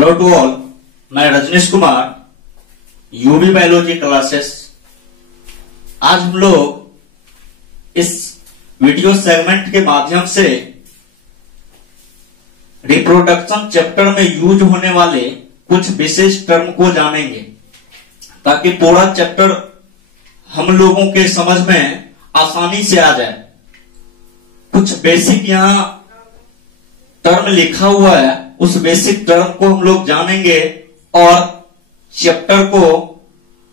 Hello to all, मैं Rajneesh Kumar, UB biology classes. आज हम लोग इस वीडियो सेगमेंट के माध्यम से रिप्रोडक्शन चैप्टर में यूज होने वाले कुछ विशेष टर्म को जानेंगे, ताकि पूरा चैप्टर हम लोगों के समझ में आसानी से आ जाए। कुछ बेसिक यहां टर्म लिखा हुआ है, उस बेसिक टर्म को हम लोग जानेंगे और चैप्टर को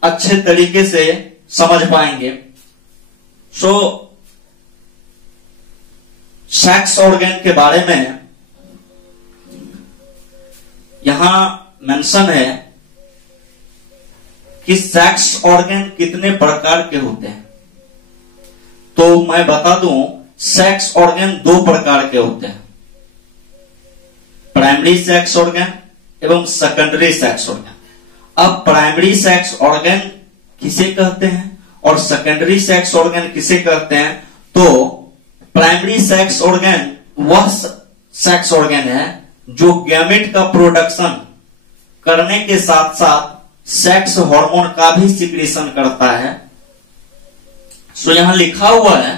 अच्छे तरीके से समझ पाएंगे। सेक्स ऑर्गन के बारे में यहां मेंशन है कि सेक्स ऑर्गन कितने प्रकार के होते हैं। तो मैं बता दूं, सेक्स ऑर्गन दो प्रकार के होते हैं, प्राइमरी सेक्स ऑर्गन एवं सेकेंडरी सेक्स ऑर्गन। अब प्राइमरी सेक्स ऑर्गन किसे कहते हैं और सेकेंडरी सेक्स ऑर्गन किसे कहते हैं? तो प्राइमरी सेक्स ऑर्गन वह सेक्स ऑर्गन है जो गैमेट का प्रोडक्शन करने के साथ साथ सेक्स हार्मोन का भी सिक्रीशन करता है। सो यहां लिखा हुआ है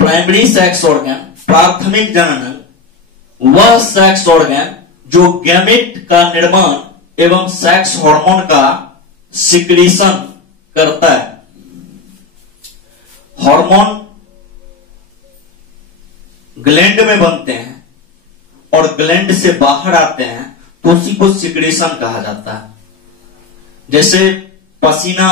प्राइमरी सेक्स ऑर्गन, प्राथमिक जनन, वह सेक्स ऑर्गन जो गैमेट का निर्माण एवं सेक्स हार्मोन का सिक्रीशन करता है। हार्मोन ग्लैंड में बनते हैं और ग्लैंड से बाहर आते हैं, तो उसी को सिक्रीशन कहा जाता है। जैसे पसीना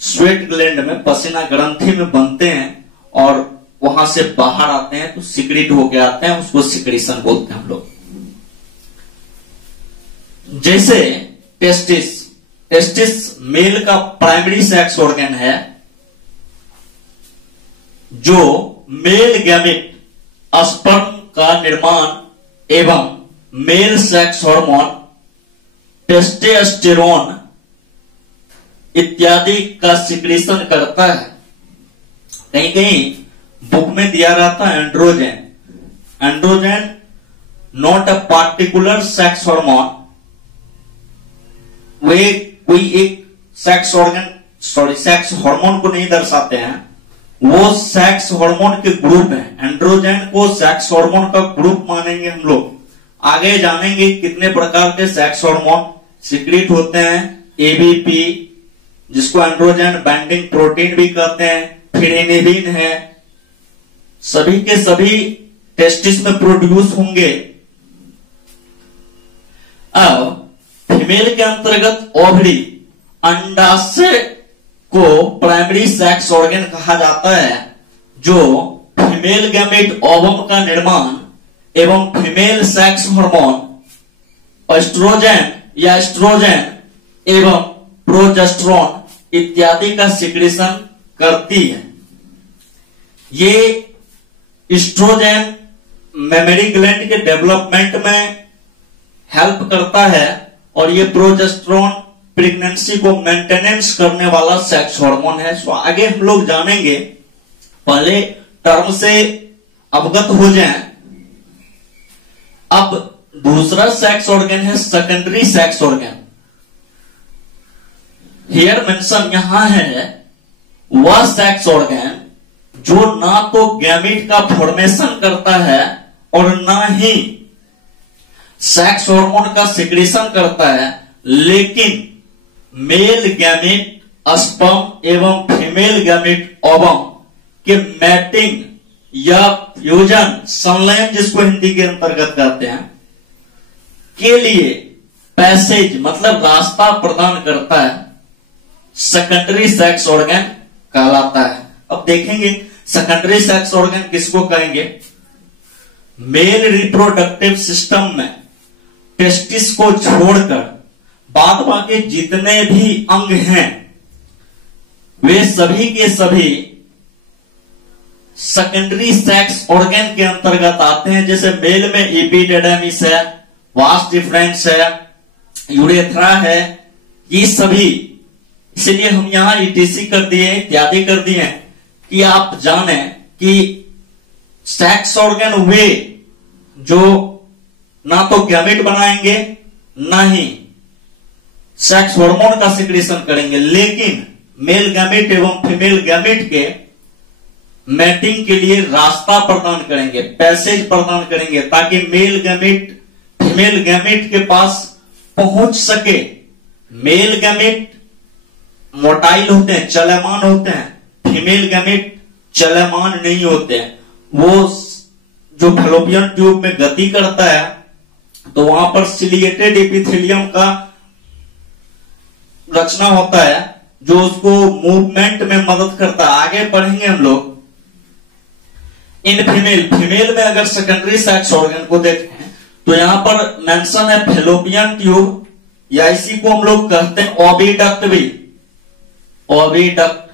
स्वेट ग्लैंड में, पसीना ग्रंथि में बनते हैं और वहां से बाहर आते हैं तो सिक्रीट होके आते हैं, उसको सिक्रीशन बोलते हैं हम लोग। जैसे टेस्टिस मेल का प्राइमरी सेक्स ऑर्गन है, जो मेल गैमेट स्पर्म का निर्माण एवं मेल सेक्स हार्मोन टेस्टोस्टेरोन इत्यादि का सिक्रीशन करता है। कहीं कहीं बुक में दिया रहता है androgen not a particular sex hormone. वे कोई एक सेक्स हार्मोन को नहीं दर्शाते हैं, वो सेक्स हार्मोन के ग्रुप है। एंड्रोजन को सेक्स हार्मोन का ग्रुप मानेंगे हम लोग। आगे जानेंगे कितने प्रकार के सेक्स हार्मोन सिक्रीट होते हैं। एबीपी, जिसको एंड्रोजन बाइंडिंग प्रोटीन भी कहते हैं, फिरेनिडिन है, सभी के सभी टेस्टिस में प्रोड्यूस होंगे। अब फीमेल के अंतर्गत ओवरी, अंडाशय को प्राइमरी सेक्स ऑर्गन कहा जाता है, जो फीमेल गैमेट ओवम का निर्माण एवं फीमेल सेक्स हार्मोन एस्ट्रोजन एवं प्रोजेस्टेरोन इत्यादि का सिक्रीशन करती है। ये एस्ट्रोजन मेमोरी ग्लैंड के डेवलपमेंट में हेल्प करता है और ये प्रोजेस्टेरोन प्रेगनेंसी को मेंटेनेंस करने वाला सेक्स हार्मोन है। सो आगे हम लोग जानेंगे, पहले टर्म से अवगत हो जाएं। अब दूसरा सेक्स ऑर्गन है secondary sex organ. Here mention यहां है वह सेक्स ऑर्गन जो ना तो गैमेट का फॉर्मेशन करता है और ना ही सेक्स हार्मोन का सिक्रीशन करता है, लेकिन मेल गैमेट स्पर्म एवं फीमेल गैमेट ओवम के मैटिंग या फ्यूजन, संलयन जिसको हिंदी के अंतर्गत कहते हैं, के लिए पैसेज मतलब रास्ता प्रदान करता है, सेकेंडरी सेक्स ऑर्गन कहलाता है। अब देखेंगे सेकेंडरी सेक्स ऑर्गन किसको कहेंगे। मेल रिप्रोडक्टिव सिस्टम में टेस्टिस को छोड़कर बाद बाकी जितने भी अंग हैं, वे सभी के सभी सेकेंडरी सेक्स ऑर्गन के अंतर्गत आते हैं। जैसे मेल में एपिडिडमिस है, वास डिफरेंस है, यूरेथ्रा है, ये सभी। इसलिए हम यहां ईटीसी कर दिए, इत्यादि कर दिए कि आप जाने कि सेक्स ऑर्गन वे जो ना तो गैमेट बनाएंगे ना ही सेक्स हार्मोन का सिक्रेशन करेंगे, लेकिन मेल गैमेट एवं फीमेल गैमेट के मैटिंग के लिए रास्ता प्रदान करेंगे, पैसेज प्रदान करेंगे, ताकि मेल गैमेट फीमेल गैमेट के पास पहुंच सके। मेल गैमेट मोटाइल होते हैं, चलमान होते हैं, फीमेल गैमेट चलमान नहीं होते हैं। वो जो फैलोपियन ट्यूब में गति करता है तो वहां पर सिलिएटेड एपिथेलियम का रचना होता है जो उसको मूवमेंट में मदद करता है। आगे पढ़ेंगे हम लोग। इन फीमेल में अगर सेकेंडरी सेक्स ऑर्गन को देखें तो यहां पर मेंशन है फैलोपियन ट्यूब, या इसी को हम लोग कहते हैं ओविडक्ट भी, ओविडक्ट।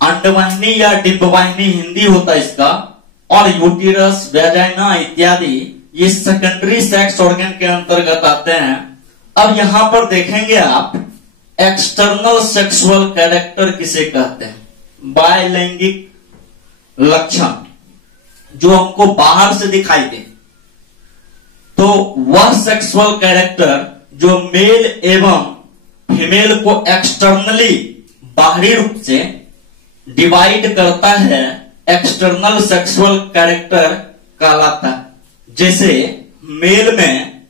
अंडवाहिनी या डिंबवाहिनी हिंदी होता है इसका, और यूटिरस, वेजाइना इत्यादि ये सेकेंडरी सेक्स ऑर्गन के अंतर्गत आते हैं। अब यहां पर देखेंगे आप एक्सटर्नल सेक्सुअल कैरेक्टर किसे कहते हैं, बायलैंगिक लक्षण जो हमको बाहर से दिखाई दे। तो वह सेक्सुअल कैरेक्टर जो मेल एवं फीमेल को एक्सटर्नली बाहरी रूप से डिवाइड करता है, एक्सटर्नल सेक्सुअल कैरेक्टर कहलाता है। जैसे मेल में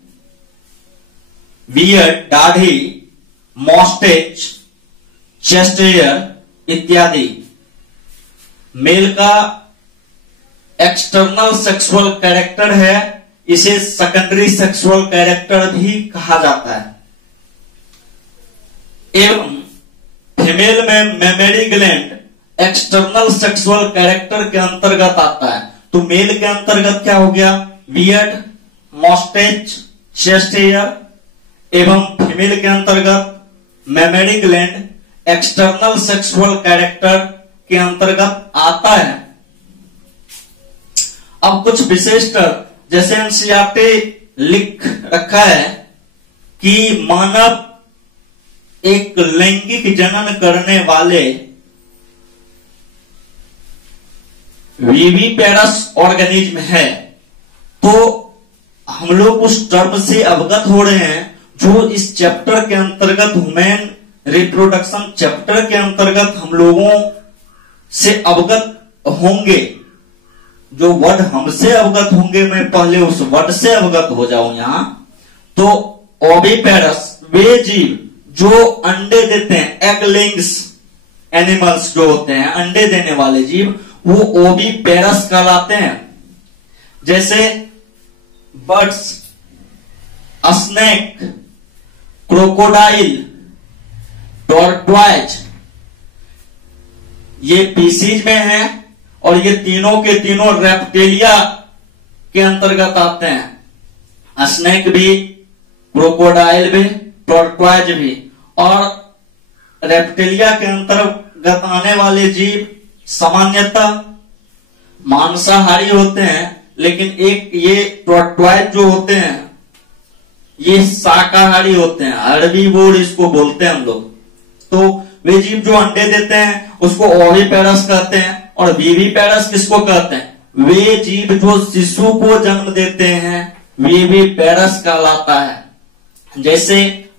बियर्ड, दाढ़ी, मॉस्टेच, चेस्ट हेयर इत्यादि मेल का एक्सटर्नल सेक्सुअल कैरेक्टर है। इसे सेकेंडरी सेक्सुअल कैरेक्टर भी कहा जाता है। एवं फीमेल में mammary gland external sexual character के अंतर्गत आता है। तो मेल के अंतर्गत क्या हो गया, बियर्ड, मॉस्टेच, चेस्ट हेयर, एवं फीमेल के अंतर्गत mammary gland external sexual character के अंतर्गत आता है। अब कुछ विशिष्ट, जैसे एनसीईआरटी लिख रखा है कि मानव एक लैंगिक जनन करने वाले विविपेरस ऑर्गेनिज्म है। तो हम लोग उस टर्म से अवगत हो रहे हैं जो इस चैप्टर के अंतर्गत, ह्यूमन रिप्रोडक्शन चैप्टर के अंतर्गत हम लोगों से अवगत होंगे। जो वर्ड हमसे अवगत होंगे, मैं पहले उस वर्ड से अवगत हो जाऊं यहां। तो ओविपेरस वे जीव जो अंडे देते हैं, एग लेइंग्स एनिमल्स जो होते हैं, अंडे देने वाले जीव, वो ओविपेरस कहलाते हैं। जैसे बर्ड्स, स्नेक, क्रोकोडाइल, टॉर्टॉइज, ये पीसीज में है और ये तीनों के तीनों रेप्टिलिया के अंतर्गत आते हैं। स्नेक भी, क्रोकोडाइल भी, टॉर्टॉइज भी। और रेप्टिलिया के अंतर्गत आने वाले जीव सामान्यतः मांसाहारी होते हैं, लेकिन एक ये टॉर्टॉइज जो होते हैं ये शाकाहारी होते हैं। अरबी बोर्ड इसको बोलते हैं हम लोग। तो वे जीव जो अंडे देते हैं उसको ओविपेरस कहते हैं। और विविपेरस किसको कहते हैं, वे जीव जो शिशु को जन्म देते हैं विविपेरस कहलाता है। जैसे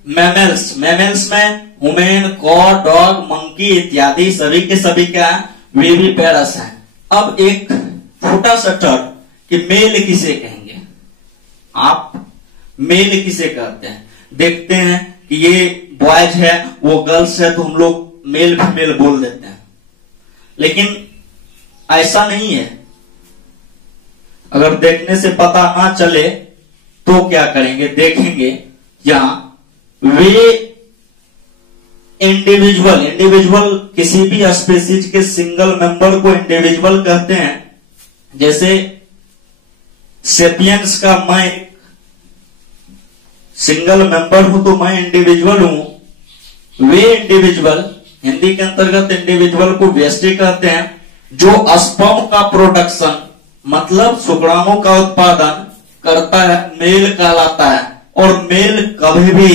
मैमल्स, मैमल्स में ह्यूमन, कॉड, डॉग, मंकी इत्यादि सभी के सभी क्या है, विविपेरस है। अब एक छोटा सा टर्म कि मेल किसे कहेंगे, आप मेल किसे कहते हैं। देखते हैं कि ये बॉयज है, वो गर्ल्स है, तो हम लोग मेल फीमेल बोल देते हैं, लेकिन ऐसा नहीं है। अगर देखने से पता ना चले तो क्या करेंगे, देखेंगे यहां वे इंडिविजुअल किसी भी स्पीसीज के सिंगल मेंबर को इंडिविजुअल कहते हैं। जैसे सेपियंस का मैं सिंगल मेंबर हूं तो मैं इंडिविजुअल हूं। वे इंडिविजुअल, हिंदी के अंतर्गत इंडिविजुअल को व्यष्टि कहते हैं, जो स्पर्म का प्रोडक्शन मतलब शुक्राणु का उत्पादन करता है, मेल कहलाता है। और मेल कभी भी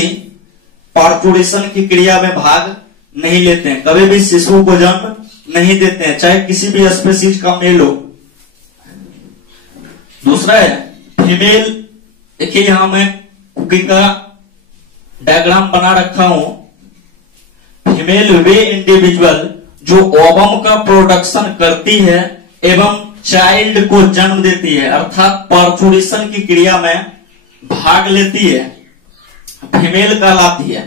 पार्चुरेशन की क्रिया में भाग नहीं लेते हैं, कभी भी शिशु को जन्म नहीं देते हैं, चाहे किसी भी स्पीसीज का मेल हो। दूसरा है फीमेल। देखिए यहां मैं कुकी का डायग्राम बना रखा हूं। फीमेल वे इंडिविजुअल जो ओवम का प्रोडक्शन करती है एवं चाइल्ड को जन्म देती है, अर्थात पार्चुरेशन की क्रिया में भाग लेती है, फीमेल कहलाती है।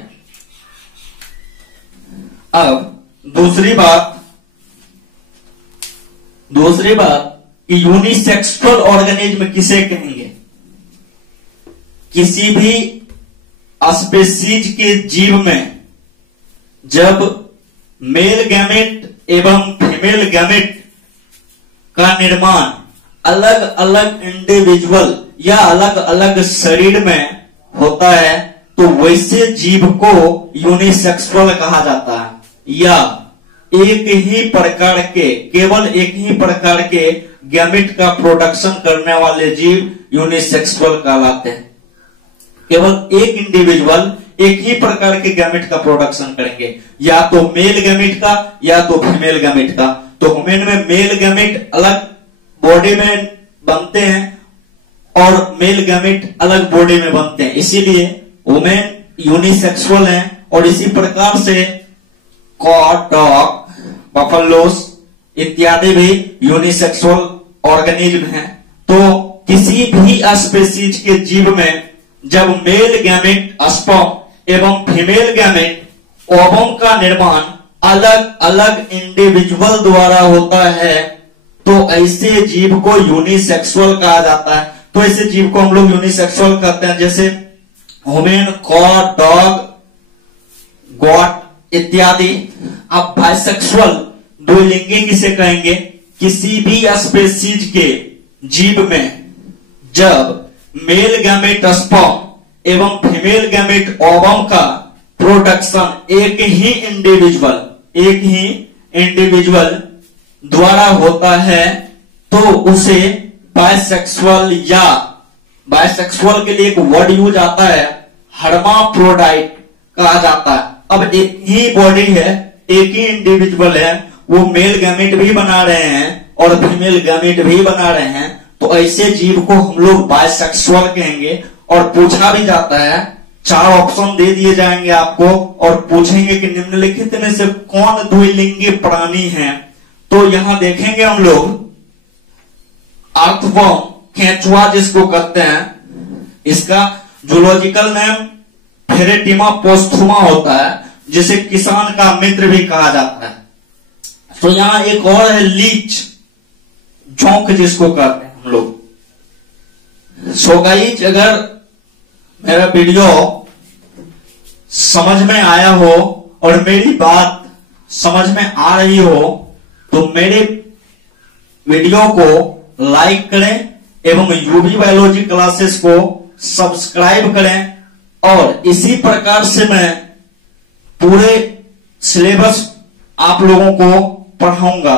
अब दूसरी बात कि यूनिसेक्सुअल ऑर्गेनिज्म किसे कहेंगे? किसी भी स्पेसीज के जीव में जब मेल गैमेट एवं फीमेल गैमेट का निर्माण अलग अलग इंडिविजुअल या अलग अलग शरीर में होता है तो वैसे जीव को यूनिसेक्सुअल कहा जाता है, या एक ही प्रकार के, केवल एक ही प्रकार के गैमेट का प्रोडक्शन करने वाले जीव यूनिसेक्सुअल कहलाते हैं। केवल एक इंडिविजुअल एक ही प्रकार के गैमेट का प्रोडक्शन करेंगे, या तो मेल गैमेट का या तो फीमेल गैमेट का। तो वुमेन में मेल गैमेट अलग बॉडी में बनते हैं और मेल गैमेट अलग बॉडी में बनते हैं, इसीलिए वुमेन यूनिसेक्सुअल हैं। और इसी प्रकार से कॉट, डॉग, बफलोस इत्यादि भी यूनिसेक्सुअल ऑर्गेनिज्म हैं। तो किसी भी स्पेसीज के जीव में जब मेल गैमेट स्पर्म एवं फीमेल गैमेट ओवम का निर्माण अलग अलग इंडिविजुअल द्वारा होता है तो ऐसे जीव को यूनिसेक्सुअल कहा जाता है। तो ऐसे जीव को हम लोग यूनिसेक्सुअल कहते हैं, जैसे ह्यूमन, कॉट, डॉग, गॉट इत्यादि। अब बाइसेक्सुअल द्विलिंगी किसे कहेंगे? किसी भी स्पेसीज के जीव में जब मेल गैमेट स्पर्म एवं फीमेल गैमेट ओवम का प्रोडक्शन एक ही इंडिविजुअल द्वारा होता है तो उसे बाइसेक्सुअल, या बाइसेक्सुअल के लिए एक वर्ड यूज आता है हर्माफ्रोडाइट कहा जाता है। अब एक ही बॉडी है, एक ही इंडिविजुअल है, वो मेल गैमेट भी बना रहे हैं और फीमेल गैमेट भी बना रहे हैं, तो ऐसे जीव को हम लोग बाइसेक्सुअल कहेंगे। और पूछा भी जाता है, 4 ऑप्शन दे दिए जाएंगे आपको और पूछेंगे कि निम्नलिखित में से कौन द्विलिंगी प्राणी है? तो यहां देखेंगे हम लोग अर्थवर्म, केंचुआ जिसको कहते हैं, इसका जूलॉजिकल नेम फेरेटिमा पोस्थुमा होता है, जिसे किसान का मित्र भी कहा जाता है। तो यहां एक और है लीच, जोंक जिसको कहते हैं हम लोग। सो गाइस, अगर मेरा वीडियो समझ में आया हो और मेरी बात समझ में आ रही हो तो मेरे वीडियो को लाइक करें एवं यूबी बायोलॉजी क्लासेस को सब्सक्राइब करें। और इसी प्रकार से मैं पूरे सिलेबस आप लोगों को पढ़ाऊंगा।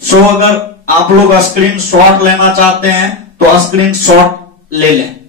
सो अगर आप लोग स्क्रीन शॉट लेना चाहते हैं तो स्क्रीन शॉट ले लें।